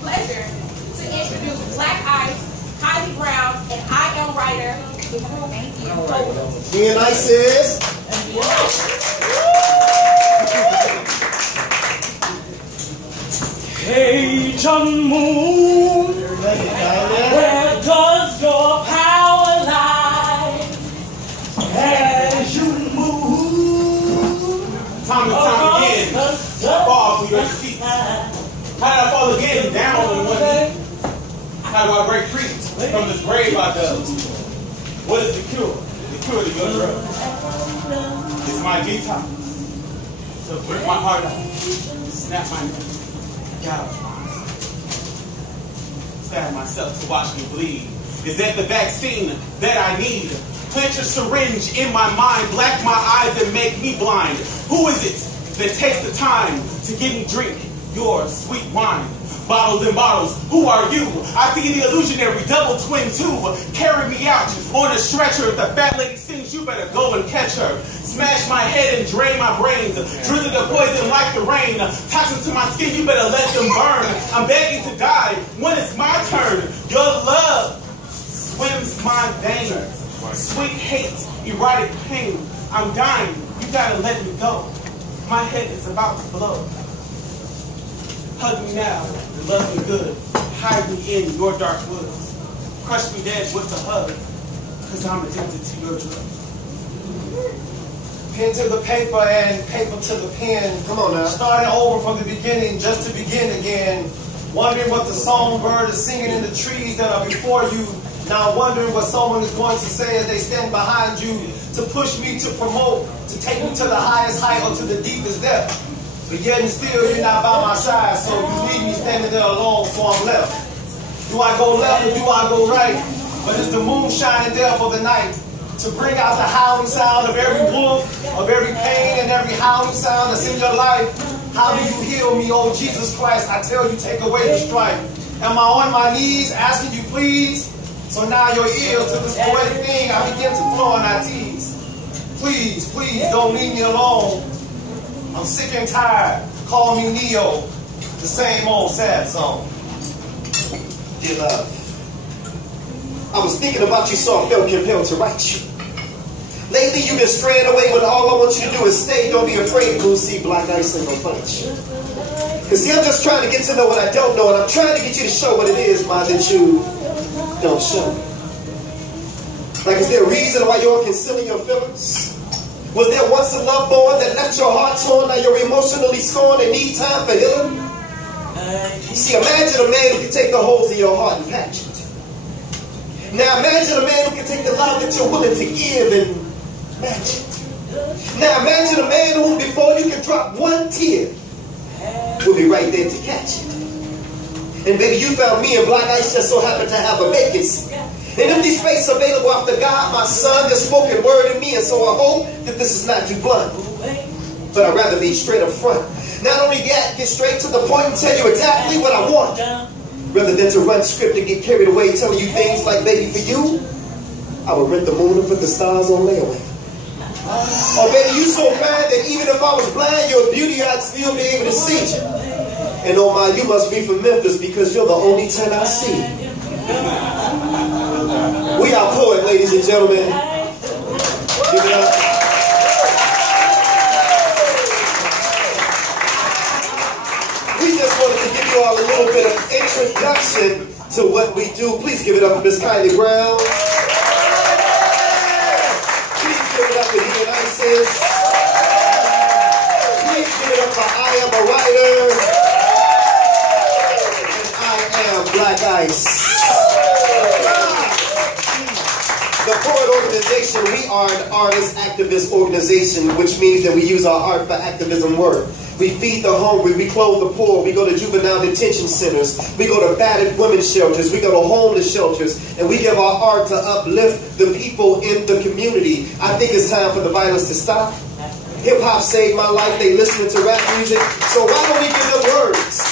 pleasure to introduce Black Ice, Kylie Brown, and I Am Writer, the group. Thank you. Be nice, sis. Hey, John Moon, where does your power lie? As you move, Time and time again, fall from your seat. How did I fall again? Down on one knee. How do I break free from this grave I dug? What is the cure? The cure to your drug. It's my detox. So break my heart out. Snap my neck. God. Stab myself to watch me bleed. Is that the vaccine that I need? Plant your syringe in my mind, black my eyes and make me blind. Who is it that takes the time to get me drink your sweet wine? Bottles and bottles, who are you? I see the illusionary double twin tube. Carry me out on a stretcher. If the fat lady sings, you better go and catch her. Smash my head and drain my brains. Drizzle the poison like the rain. Toxins to my skin, you better let them burn. I'm begging to die when it's my turn. Your love swims my veins. Sweet hate, erotic pain. I'm dying, you gotta let me go. My head is about to blow. Hug me now, and love me good. Hide me in your dark woods. Crush me dead with a hug, cause I'm addicted to your drug. Pen to the paper and paper to the pen. Come on now. Starting over from the beginning, just to begin again. Wondering what the songbird is singing in the trees that are before you. Now wondering what someone is going to say as they stand behind you to push me, to promote, to take me to the highest height or to the deepest depth. But yet and still you're not by my side, so you leave me standing there alone, so I'm left. Do I go left or do I go right? But is the moon shining there for the night to bring out the howling sound of every wolf, of every pain and every howling sound that's in your life? How do you heal me, oh Jesus Christ? I tell you, take away the strife. Am I on my knees asking you please? So now your ears to this poetic thing, I begin to flow on our tees. Please, please don't leave me alone. I'm sick and tired. Call me Neo. The same old sad song. Dear love, I was thinking about you, so I felt compelled to write you. Lately you've been straying away when all I want you to do is stay. Don't be afraid, Blue Sea, Black Ice ain't gonna punch you. Cause see, I'm just trying to get to know what I don't know, and I'm trying to get you to show what it is, Ma, that you don't show. Like, is there a reason why you're concealing your feelings? Was there once a love born that left your heart torn? Now you're emotionally scorned and need time for healing? See, imagine a man who can take the holes in your heart and patch it. Now imagine a man who can take the love that you're willing to give and match it. Now imagine a man who, before you can drop one tear, will be right there to catch it. And baby, you found me, and Black Ice just so happened to have a vacancy. An empty space available after God, my son, the spoken word in me, and so I hope that this is not too blunt. But I'd rather be straight up front. Not only that, get straight to the point and tell you exactly what I want. Rather than to run script and get carried away telling you things like, baby, for you, I would rent the moon and put the stars on layaway. Oh, baby, you so fine that even if I was blind, your beauty, I'd still be able to see you. And oh my, you must be from Memphis because you're the only 10 I see. We are P.O.E.T, ladies and gentlemen. Give it up. We just wanted to give you all a little bit of introduction to what we do. Please give it up for Miss Kylie Brown. Please give it up for Isis. Please give it up for I Am a Writer. And I Am Black Ice. The P.O.E.T organization, we are an artist activist organization, which means that we use our art for activism work. We feed the hungry, we clothe the poor, we go to juvenile detention centers, we go to battered women's shelters, we go to homeless shelters, and we give our art to uplift the people in the community. I think it's time for the violence to stop. Hip-hop saved my life, they listening to rap music, so why don't we give them words?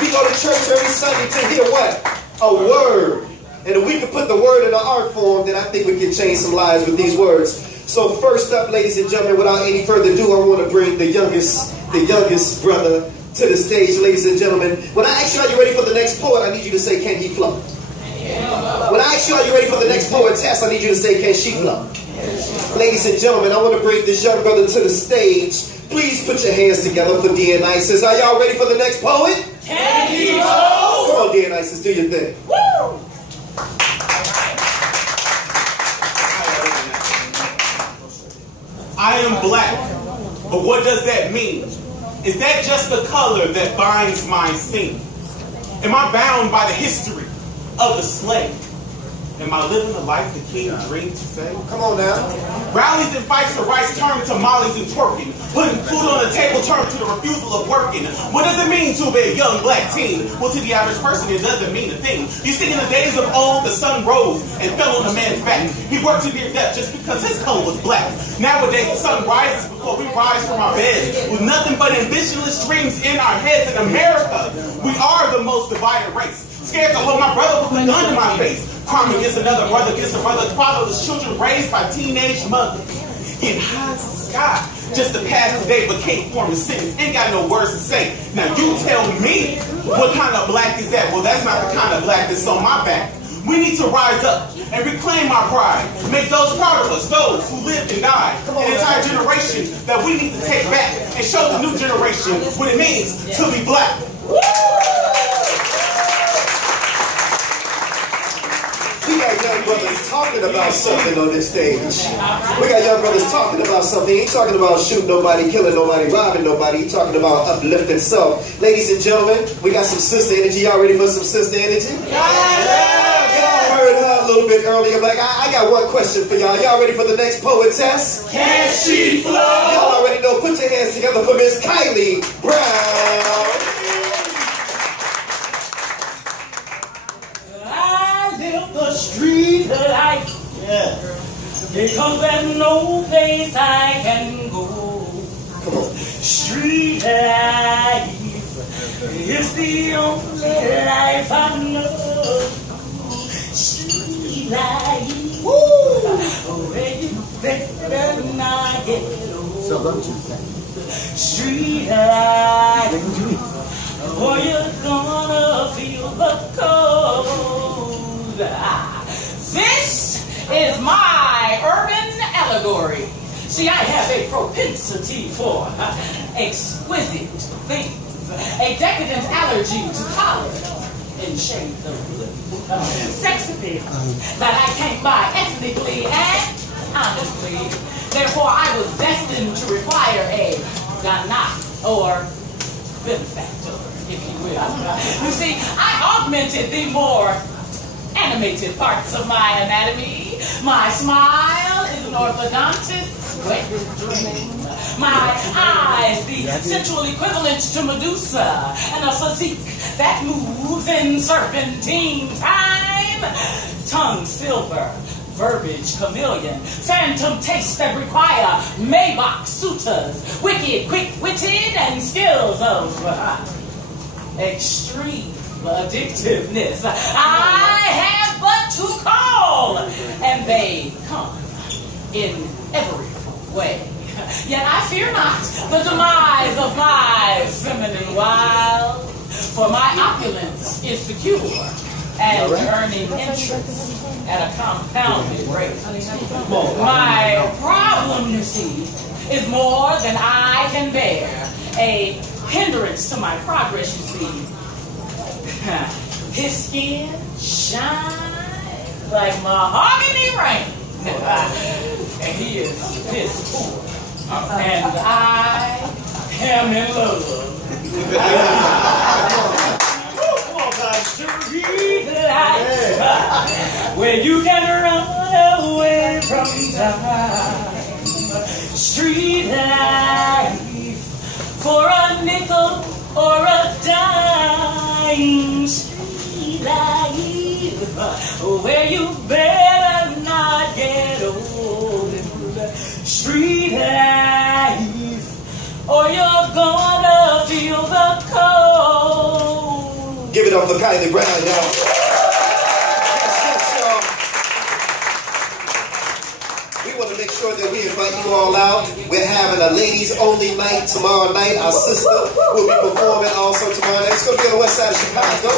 We go to church every Sunday to hear what? A word. And if we can put the word in an art form, then I think we can change some lives with these words. So first up, ladies and gentlemen, without any further ado, I want to bring the youngest brother to the stage, ladies and gentlemen. When I ask you, are you ready for the next poet? I need you to say, can he flow? When I ask you, are you ready for the next poetess? I need you to say, can she flow? Ladies and gentlemen, I want to bring this young brother to the stage. Please put your hands together for Dionysus. Are y'all ready for the next poet? Can he flow? Come on, Dionysus, do your thing. Woo! I am black, but what does that mean? Is that just the color that binds my skin? Am I bound by the history of the slave? Am I living the life the king dreamed to say? Come on now. Rallies and fights for rights turn to mollies and twerking. Putting food on the table turn to the refusal of working. What does it mean to be a young black teen? Well, to the average person, it doesn't mean a thing. You see, in the days of old, the sun rose and fell on a man's back. He worked to near death just because his color was black. Nowadays, the sun rises before we rise from our beds. With nothing but ambitionless dreams in our heads. In America, we are the most divided race. Scared to hold my brother with a gun in my face. Crime against another brother, against a brother, fatherless children raised by teenage mothers. Getting high to the sky just to pass the day, but can't form a sentence. Ain't got no words to say. Now you tell me, what kind of black is that? Well, that's not the kind of black that's on my back. We need to rise up and reclaim our pride. Make those proud of us, those who lived and died. An entire generation that we need to take back and show the new generation what it means to be black. We got young brothers talking about something on this stage. We got young brothers talking about something. He ain't talking about shooting nobody, killing nobody, robbing nobody. He talking about uplifting self. Ladies and gentlemen, we got some sister energy. Y'all ready for some sister energy? Y'all heard her a little bit earlier. Like, I got one question for y'all. Y'all ready for the next poetess? Can she flow? Y'all already know. Put your hands together for Miss Kylie Brown. The street life, because there's no place I can go. Come on. Street life is the only life I know. Street life, where you better not get old. Street life, or you're gonna feel the cold. This is my urban allegory. See, I have a propensity for exquisite things, a decadent allergy to colors in shades of blue, sex appeal that I can't buy ethnically and honestly. Therefore, I was destined to require a Ghana or benefactor, if you will. You see, I augmented the more animated parts of my anatomy. My smile is an orthodontist's wet dream. My eyes, the sensual equivalent to Medusa, and a physique that moves in serpentine time. Tongue silver, verbiage chameleon, phantom tastes that require Maybach suitors, wicked, quick-witted, and skills of extreme addictiveness. I have but to call, and they come in every way. Yet I fear not the demise of my feminine wild, for my opulence is secure and earning interest at a compounded rate. My problem, you see, is more than I can bear, a hindrance to my progress, you see. His skin shines like mahogany rain, and he is piss poor, and I am in love. Street life, where you can run away from time. Street life, for a nickel or a dime. Street life, where you better not get old. Street life, or you're gonna feel the cold. Give it up for Kylie Brown, y'all. Yes, y'all. We want to make sure sure that we invite you all out. We're having a ladies only night tomorrow night. Our sister will be performing also tomorrow night. It's going to be on the west side of Chicago.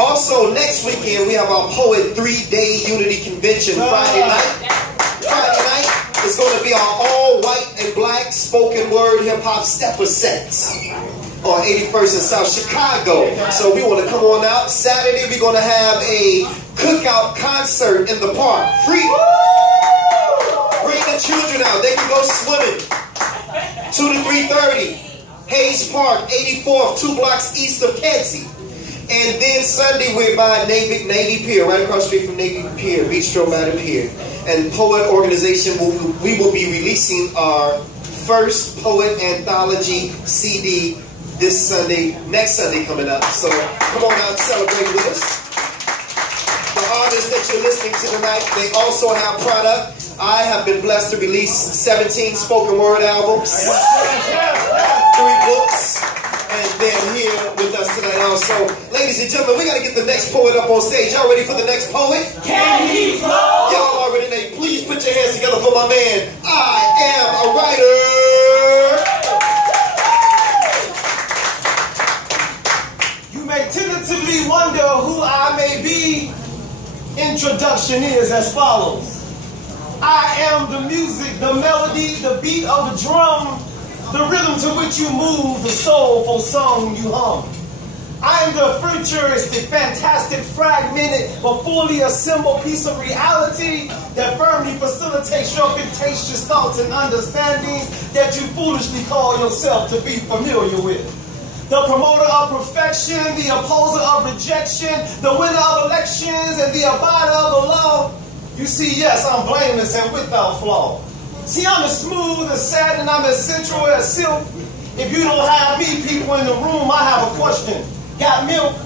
Also, next weekend, we have our Poet 3-Day Unity Convention Friday night. Friday night is going to be our all white and black spoken word hip hop stepper sets on 81st and South Chicago. So we want to come on out. Saturday, we're going to have a cookout concert in the park. Free. Bring the children out. They can go swimming. 2 to 3:30. Hayes Park, 84th, 2 blocks east of Kedzie. And then Sunday, we're by Navy Pier, right across the street from Navy Pier, Bistro by the Pier. And Poet Organization, we will be releasing our first Poet Anthology CD this Sunday, next Sunday coming up. So come on out and celebrate with us. The artists that you're listening to tonight, they also have product. I have been blessed to release 17 spoken word albums, 3 books, and they're here with us tonight also. Ladies and gentlemen, we got to get the next poet up on stage. Y'all ready for the next poet? Can he flow? Y'all already know. Please put your hands together for my man. I am a writer. You may tentatively wonder who I may be. Introduction is as follows. I am the music, the melody, the beat of the drum, the rhythm to which you move, the soulful song you hum. I am the futuristic, fantastic, fragmented, but fully assembled piece of reality that firmly facilitates your fictitious thoughts and understandings that you foolishly call yourself to be familiar with. The promoter of perfection, the opposer of rejection, the winner of elections, and the abider of the law. You see, yes, I'm blameless and without flaw. See, I'm as smooth as satin and I'm as sensual as silk. If you don't have me, people in the room, I have a question. Got milk?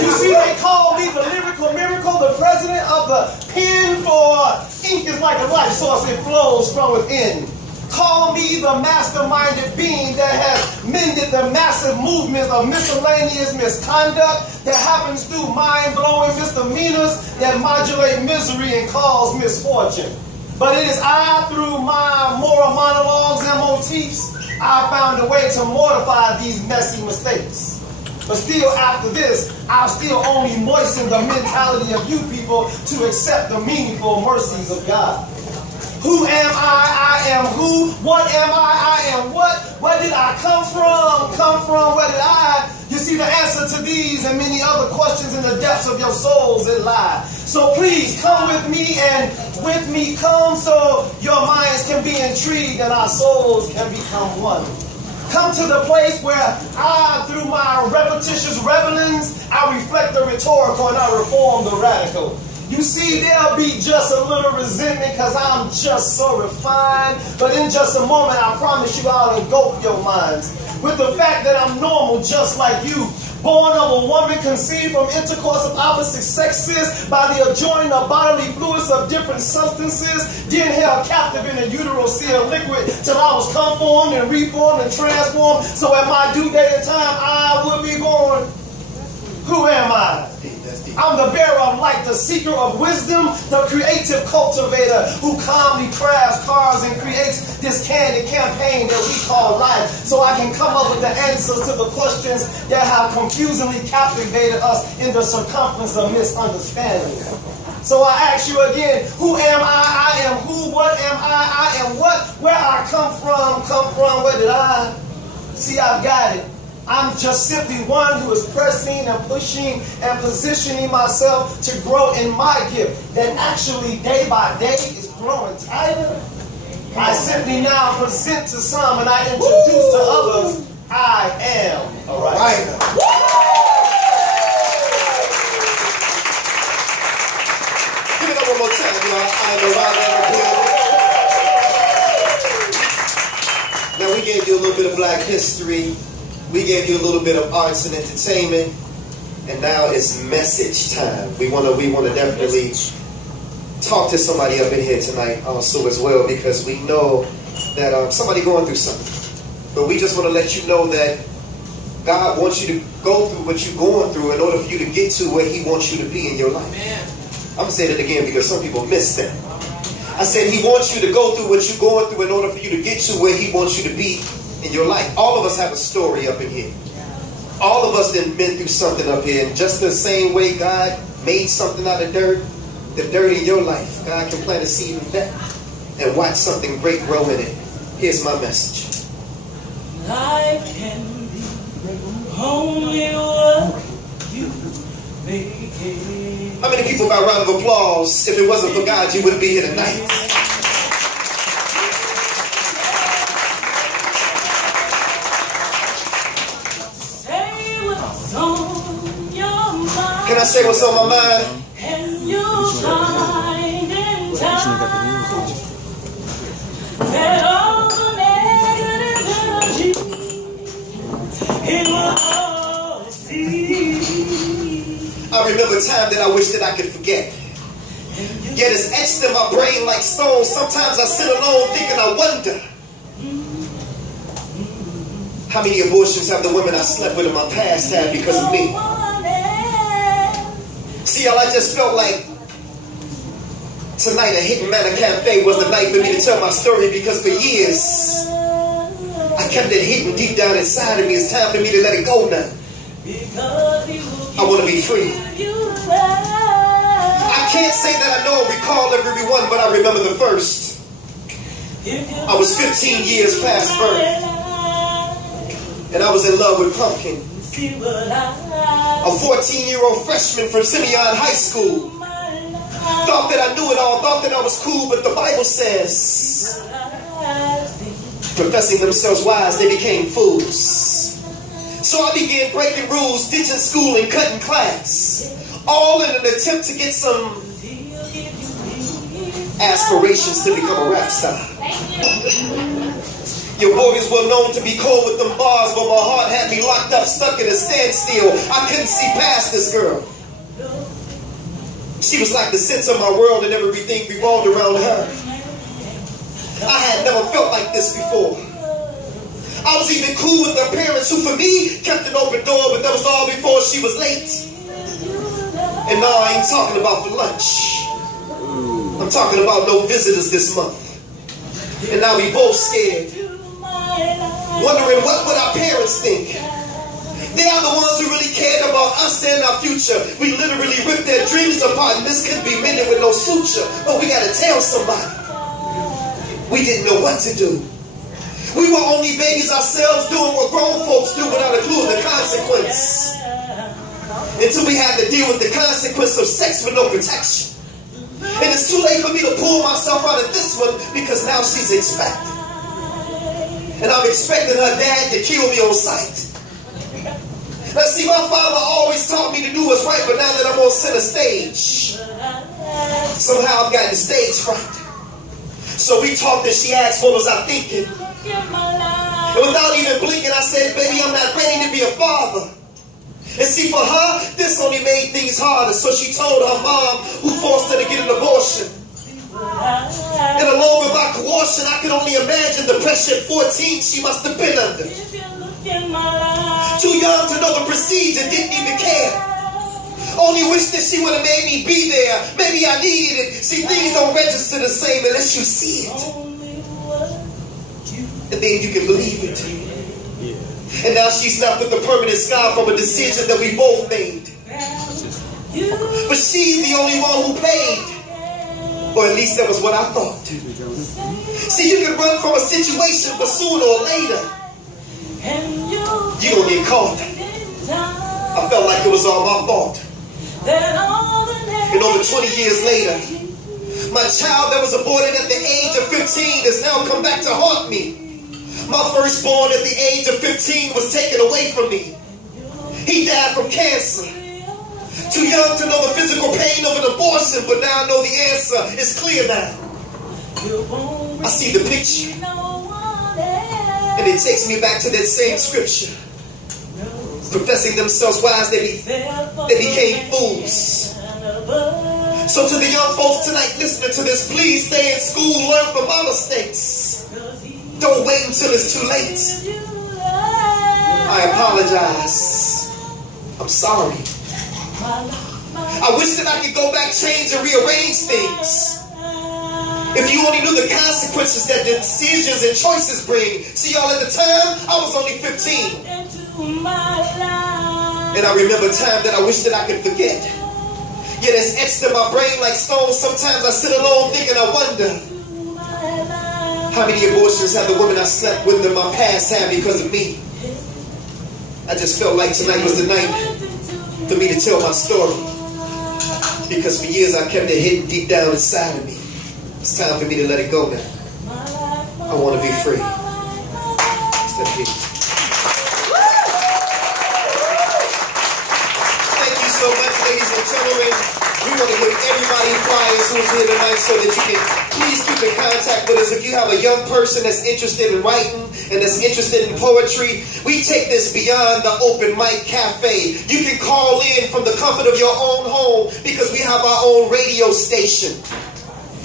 You see, they call me the lyrical miracle, the president of the pen, for ink is like a life source, it flows from within. Call me the masterminded being that has mended the massive movements of miscellaneous misconduct that happens through mind-blowing misdemeanors that modulate misery and cause misfortune. But it is I, through my moral monologues and motifs, I found a way to mortify these messy mistakes. But still, after this, I'll still only moisten the mentality of you people to accept the meaningful mercies of God. Who am I? I am who? What am I? I am what? Where did I come from? Come from? Where did I? You see, the answer to these and many other questions in the depths of your souls it lie. So please come with me and with me come so your minds can be intrigued and our souls can become one. Come to the place where I, through my repetitious revelings, I reflect the rhetorical and I reform the radical. You see, there'll be just a little resentment because I'm just so refined. But in just a moment, I promise you I'll engulf your minds with the fact that I'm normal just like you. Born of a woman conceived from intercourse of opposite sexes by the adjoining of bodily fluids of different substances, then held captive in a uteroseal liquid till I was conformed and reformed and transformed. So at my due date and time, I will be born. Who am I? I'm the bearer of light, the seeker of wisdom, the creative cultivator who calmly crafts cars and creates this candy campaign that we call life, so I can come up with the answers to the questions that have confusingly captivated us in the circumference of misunderstanding. So I ask you again, who am I? I am who? What am I? I am what? Where I come from, where did I? See, I've got it. I'm just simply one who is pressing and pushing and positioning myself to grow in my gift that actually day by day is growing tighter. I simply now present to some and I introduce to others, I am a writer. Give it up one more time, y'all. I am a writer. Now we gave you a little bit of black history. We gave you a little bit of arts and entertainment, and now it's message time. We want to definitely talk to somebody up in here tonight also as well, because we know that somebody going through something. But we just want to let you know that God wants you to go through what you're going through in order for you to get to where He wants you to be in your life. I'm going to say that again because some people miss that. I I said he wants you to go through what you're going through in order for you to get to where he wants you to be in your life. All of us have a story up in here. All of us done been through something up here. And just the same way God made something out of dirt, the dirt in your life, God can plant a seed in that and watch something great grow in it. Here's my message. Life can be only what you make it. How many people by round of applause, if it wasn't for God, you wouldn't be here tonight? Can I say what's on my mind? And you'll find in time that all the negative energy it will all cease. I remember a time that I wish that I could forget. Yet it's etched in my brain like stone. Sometimes I sit alone thinking, I wonder how many abortions have the women I slept with in my past had because of me. See, y'all, I just felt like tonight at Hidden Manna Cafe was the night for me to tell my story, because for years I kept it hidden deep down inside of me. It's time for me to let it go now. I want to be free. I can't say that I know or recall every one, but I remember the first. I was 15 years past birth, and I was in love with Pumpkin, a 14-year-old freshman from Simeon High School. Thought that I knew it all, thought that I was cool, but the Bible says, professing themselves wise, they became fools. So I began breaking rules, ditching school and cutting class, all in an attempt to get some aspirations to become a rap star. Your boy is well known to be cold with them bars, but my heart had me locked up, stuck in a standstill. I couldn't see past this girl. She was like the center of my world, and everything revolved around her. I had never felt like this before. I was even cool with her parents, who for me kept an open door, but that was all before she was late. And no, I ain't talking about for lunch. I'm talking about no visitors this month. And now we both scared, wondering what would our parents think. They are the ones who really cared about us and our future. We literally ripped their dreams apart, and this could be mended with no suture. But we gotta tell somebody. We didn't know what to do. We were only babies ourselves, doing what grown folks do without a clue of the consequence. Until we had to deal with the consequence of sex with no protection. And it's too late for me to pull myself out of this one, because now she's expecting. And I'm expecting her dad to kill me on sight. Now see, my father always taught me to do what's right, but now that I'm on center stage, somehow I've gotten stage fright. So we talked and she asked, what was I thinking? And without even blinking, I said, baby, I'm not ready to be a father. And see, for her, this only made things harder. So she told her mom, who forced her to get an abortion. And along with my coercion, I can only imagine the pressure at 14 she must have been under. Too young to know the procedure, didn't even care. Only wish that she would have made me be there. Maybe I needed it. See, things don't register the same unless you see it. And then you can believe it. And now she's left with a permanent scar from a decision that we both made. But she's the only one who paid. Or at least that was what I thought. See, you can run from a situation, but sooner or later, you're going to get caught. I felt like it was all my fault. And over 20 years later, my child that was aborted at the age of 15 has now come back to haunt me. My firstborn at the age of 15 was taken away from me. He died from cancer. Too young to know the physical pain of an abortion, but now I know the answer is clear now. I see the picture. And it takes me back to that same scripture. Professing themselves wise, they became fools. So to the young folks tonight listening to this, please stay in school, learn from my mistakes. Don't wait until it's too late. I apologize. I'm sorry. I wish that I could go back, change, and rearrange things. If you only knew the consequences that decisions and choices bring. See, y'all, at the time, I was only 15. And I remember time that I wish that I could forget. Yet it's etched in my brain like stones. Sometimes I sit alone thinking, I wonder, how many abortions have the women I slept with in my past had because of me? I just felt like tonight was the night for me to tell my story. Because for years I kept it hidden deep down inside of me. It's time for me to let it go now. I want to be free. It's that peace. Thank you so much, ladies and gentlemen. We want to give everybody flyers who's here tonight so that you can please keep in contact with us. If you have a young person that's interested in writing and that's interested in poetry, we take this beyond the open mic cafe. You can call in from the comfort of your own home because we have our own radio station.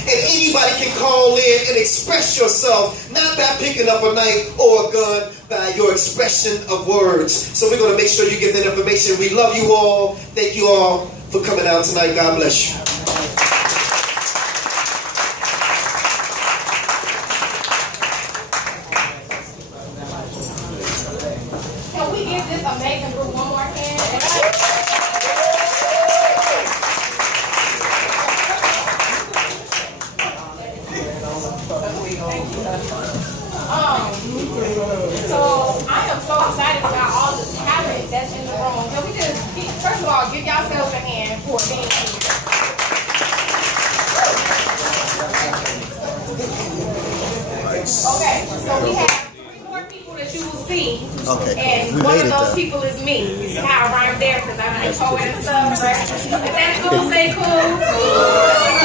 And anybody can call in and express yourself, not by picking up a knife or a gun, by your expression of words. So we're going to make sure you get that information. We love you all. Thank you all for coming out tonight. God bless you. Can we give this amazing group one more hand? So I am so excited about all the talent that's in the room. Can we just, first of all, give yourselves a hand for being here. Okay, so we have 3 more people that you will see. Okay. And one of those people is me. You see how I rhyme there because I'm a poet and stuff, right? If that's cool, say cool.